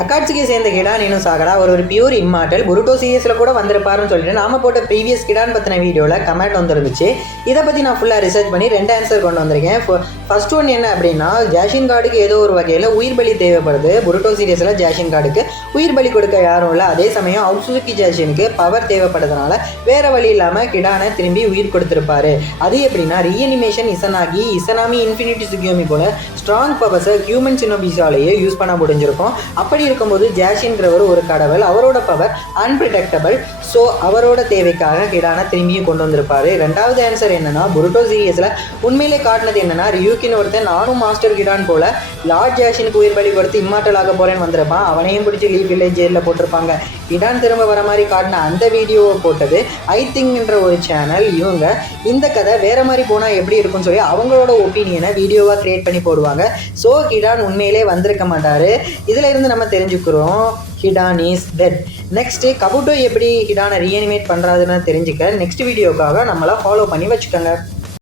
அக்காட்சிக்கு சேர்ந்த கிடான் இன்னும் சாகடா ஒரு பியூர் இம்மார்டல் புருட்டோ சீரியஸில் கூட வந்திருப்பாருன்னு சொல்லிட்டு நாம போட்ட ப்ரீவியஸ் கிடான் பற்றின வீடியோவில் கமெண்ட் வந்துருந்துச்சு. இதை பற்றி நான் ஃபுல்லாக ரிசர்ச் பண்ணி 2 ஆன்சர் கொண்டு வந்திருக்கேன். ஃபர்ஸ்ட் ஒன் என்ன அப்படின்னா, ஜாஷின் கார்டுக்கு ஏதோ ஒரு வகையில் உயிர் பலி தேவைப்படுது. புருட்டோ சீரியஸில் ஜாஷின் கார்டுக்கு உயிர் பலி கொடுக்க யாரும் இல்லை. அதே சமயம் அவுட்சுசுகி ஜாஷினுக்கு பவர் தேவைப்படுறதுனால வேறு வழி இல்லாமல் கிடானை திரும்பி உயிர் கொடுத்துருப்பாரு. அது எப்படின்னா, ரீஅனிமேஷன் இசனாமி இன்ஃபினிட்டி சுகியோமி போல ஸ்ட்ராங் பவர்ஸை ஹியூமன் சினோபிஸாலேயே யூஸ் பண்ண முடிஞ்சிருக்கும். அப்படி இருக்கும்போது ஜாஷின்றவர் ஒரு கடவுள், அவரோட பவர் அன்பிரடிக்டபிள். ஸோ அவரோட தேவைக்காக கிடானை திரும்பியும் கொண்டு வந்திருப்பாரு. 2வது ஆன்சர் என்னன்னா, புருட்டோ சீரியஸில் உண்மையிலே காட்டினது என்னன்னா, ரியூக்கின்னு ஒருத்தன் நானும் மாஸ்டர் கிடான் போல லார்ட் ஜாஷினுக்கு உயிர் பலி கொடுத்து இம்மார்டல் ஆக போறேன்னு வந்திருப்பான். அவனையும் பிடிச்சி லீவ் வில்லேஜ் ஜெயிலில் போட்டிருப்பாங்க. கிடான் திரும்ப வர மாதிரி காட்டின அந்த வீடியோவை போட்டது ஐ திங்க்ன்ற ஒரு சேனல். இவங்க இந்த கதை வேற மாதிரி போனால் எப்படி இருக்குன்னு சொல்லி அவங்களோட ஒப்பீனியனை வீடியோவாக கிரியேட் பண்ணி போடுவாங்க. ஸோ கிடான் உண்மையிலே வந்திருக்க மாட்டார். இதில் இருந்து நம்ம தெரிஞ்சுக்கிறோம் ஹிடான் இஸ் டெட். நெக்ஸ்ட்டு கபுட்டோ எப்படி ஹிடானை ரீஅனிமேட் பண்ணுறாதுன்னு தெரிஞ்சுக்க நெக்ஸ்ட் வீடியோக்காக நம்மளை ஃபாலோ பண்ணி வச்சுக்கோங்க.